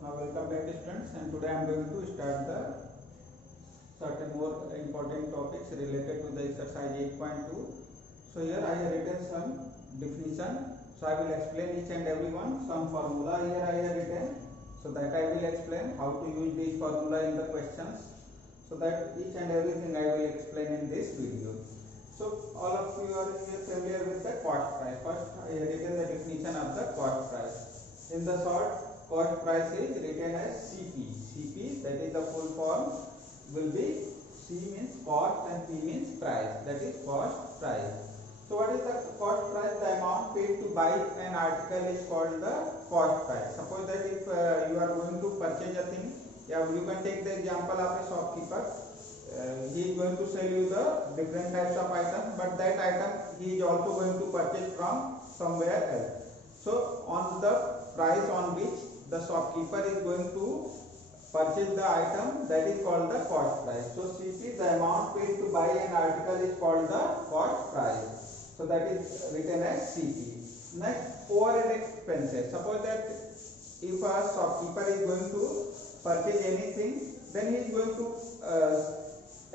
Welcome back students, and today I am going to start the certain more important topics related to the exercise 8.2. So here I have written some definition, so I will explain each and every one. Some formula here I have written, so that I will explain how to use this formula in the questions, so that each and everything I will explain in this video. So all of you are here familiar with the cost price. First I have written the definition of the cost price. In the short, cost price is written as CP. CP, that is the full form, will be C means cost and P means price. That is cost price. So what is the cost price? The amount paid to buy an article is called the cost price. Suppose that if you are going to purchase a thing, you can take the example of a shopkeeper. He is going to sell you the different types of items, but that item he is also going to purchase from somewhere else. So on the price on which the shopkeeper is going to purchase the item, that is called the cost price. So CP, the amount paid to buy an article, is called the cost price. So that is written as CP. Next, overhead expenses. Suppose that if a shopkeeper is going to purchase anything, then he is going to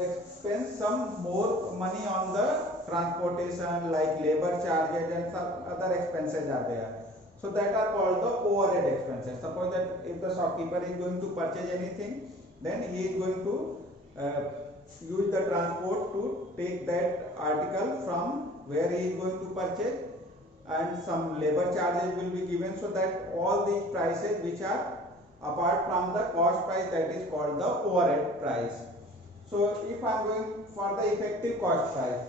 expend some more money on the transportation, like labor charges and some other expenses are there. So that are called the overhead expenses. Suppose that if the shopkeeper is going to purchase anything, then he is going to use the transport to take that article from where he is going to purchase, and some labor charges will be given. So that all these prices which are apart from the cost price, that is called the overhead price. So if I am going for the effective cost price,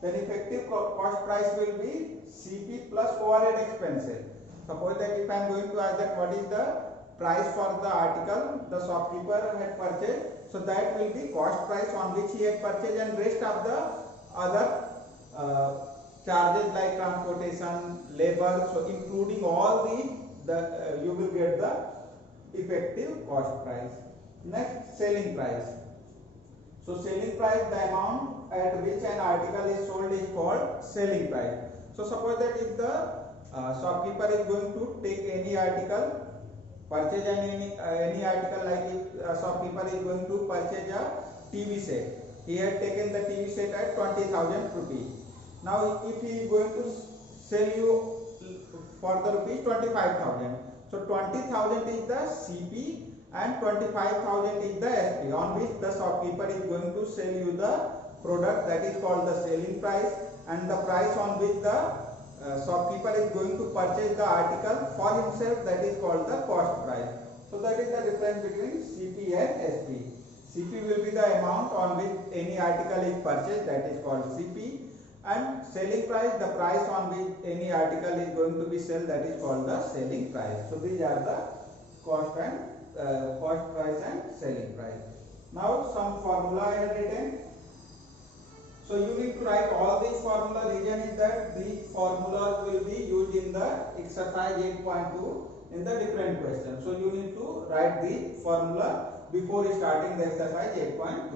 then effective cost price will be CP plus overhead expenses. Suppose that if I am going to ask that what is the price for the article the shopkeeper had purchased, so that will be cost price on which he had purchased, and rest of the other charges like transportation, labor, so including all the you will get the effective cost price. Next, selling price. So selling price, the amount at which an article is sold, is called selling price. So suppose that if the shopkeeper is going to take any article, purchase any article, like if a shopkeeper is going to purchase a TV set, he had taken the TV set at 20,000 rupees. Now if he is going to sell you for the rupees 25,000, so 20,000 is the CP and 25,000 is the SP, on which the shopkeeper is going to sell you the product, that is called the selling price, and the price on which the shopkeeper is going to purchase the article for himself, that is called the cost price. So that is the difference between CP and SP. CP will be the amount on which any article is purchased, that is called CP, and selling price, the price on which any article is going to be sold, that is called the selling price. So these are the cost price and selling price. Now some formula I have written. So you need to write all these formula. Reason is that these formulas will be used in the exercise 8.2 in the different questions. So you need to write the formula before starting the exercise 8.2.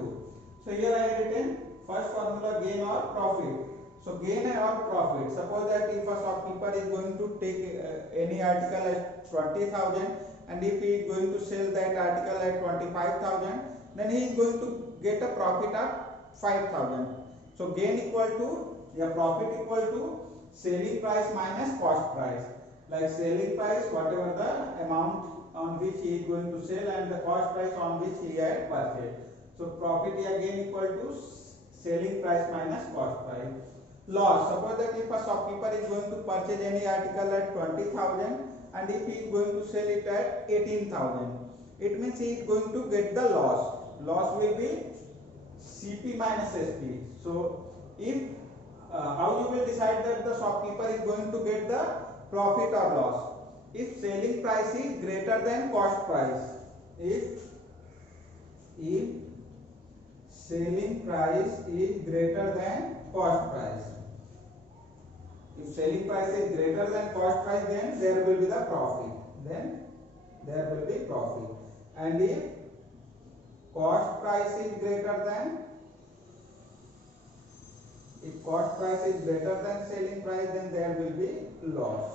So here I have written first formula, gain or profit. So gain or profit. Suppose that if a shopkeeper is going to take any article at 20,000, and if he is going to sell that article at 25,000, then he is going to get a profit of 5,000. So gain equal to, profit equal to selling price minus cost price. Like selling price, whatever the amount on which he is going to sell, and the cost price on which he had purchased. So profit again equal to selling price minus cost price. Loss. Suppose that if a shopkeeper is going to purchase any article at 20,000, and if he is going to sell it at 18,000, it means he is going to get the loss. Loss will be CP minus SP. So if how you will decide that the shopkeeper is going to get the profit or loss? If selling price is greater than cost price, if selling price is greater than cost price, if selling price is greater than cost price, then there will be the profit. And if cost price is greater than selling price, then there will be loss.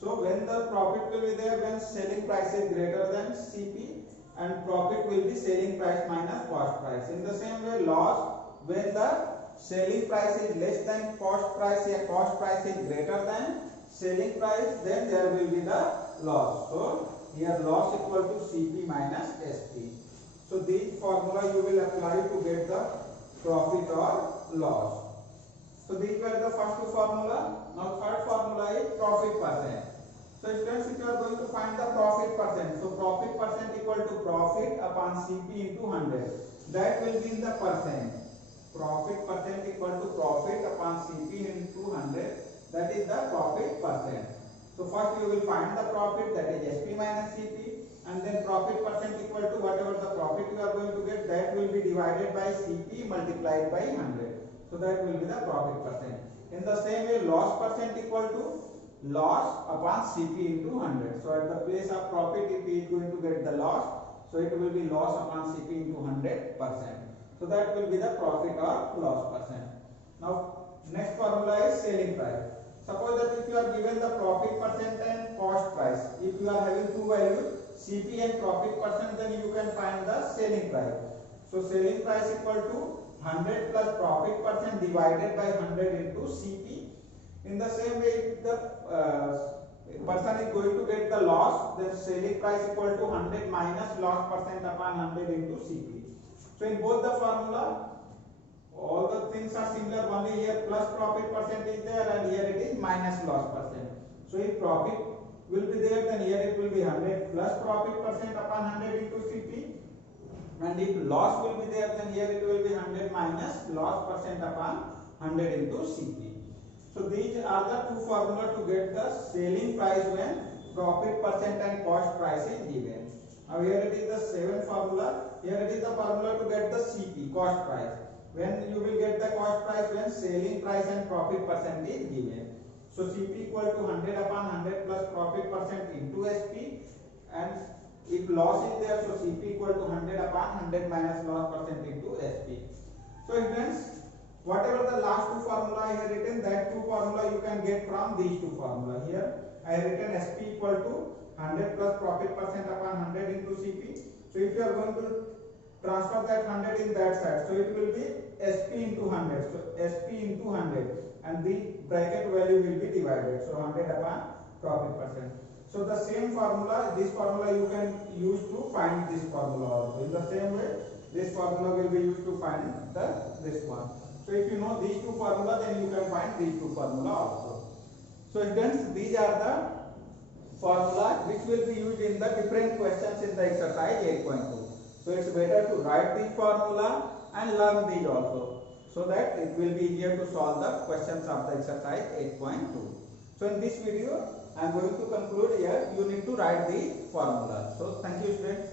So when the profit will be there when selling price is greater than CP, and profit will be selling price minus cost price. In the same way, loss when the selling price is less than cost price, or cost price is greater than selling price, then there will be the loss. So here loss equal to CP minus SP. So these formula you will apply to get the profit or loss. So these were the first two formula. Now third formula is profit percent. So students, if you are going to find the profit percent, so profit percent equal to profit upon CP into 100. That will be in the percent. Profit percent equal to profit upon CP into 100. That is the profit percent. So first you will find the profit, that is SP minus CP, and then profit percent equal to whatever the profit you are going to get, that will be divided by CP multiplied by 100. So that will be the profit percent. In the same way, loss percent equal to loss upon CP into 100. So at the place of profit, if he is going to get the loss, so it will be loss upon CP into 100%. So that will be the profit or loss percent. Now next formula is selling price. Suppose that if you are given the profit percent and cost price, if you are having two values, CP and profit percent, then you can find the selling price. So selling price equal to 100 plus profit percent divided by 100 into CP. In the same way, if the person is going to get the loss, then selling price equal to 100 minus loss percent upon 100 into CP. So in both the formula, all the things are similar, only here plus profit percent is there and here it is minus loss percent. So if profit will be there, then here it will be 100 plus profit percent upon 100 into CP. And if loss will be there, then here it will be 100 minus loss percent upon 100 into CP. So these are the two formula to get the selling price when profit percent and cost price is given. Now here it is the seventh formula. Here it is the formula to get the CP, cost price. When you will get the cost price when selling price and profit percent is given. So CP equal to 100 upon 100 plus profit percent into SP, and if loss is there, so CP equal to 100 upon 100 minus loss percent into SP. So friends, whatever the last two formula I have written, that two formula you can get from these two formula. Here I have written SP equal to 100 plus profit percent upon 100 into CP. So if you are going to transfer that 100 in that side, so it will be SP into 100. So SP into 100, and the bracket value will be divided. So 100 upon profit percent. So the same formula, this formula you can use to find this formula also. In the same way, this formula will be used to find this one. So if you know these two formula, then you can find these two formula also. So students, these are the formula which will be used in the different questions in the exercise 8.2. So it's better to write the formula and learn these also, so that it will be easier to solve the questions of the exercise 8.2. So in this video, I am going to conclude here. You need to write the formula. So thank you, students.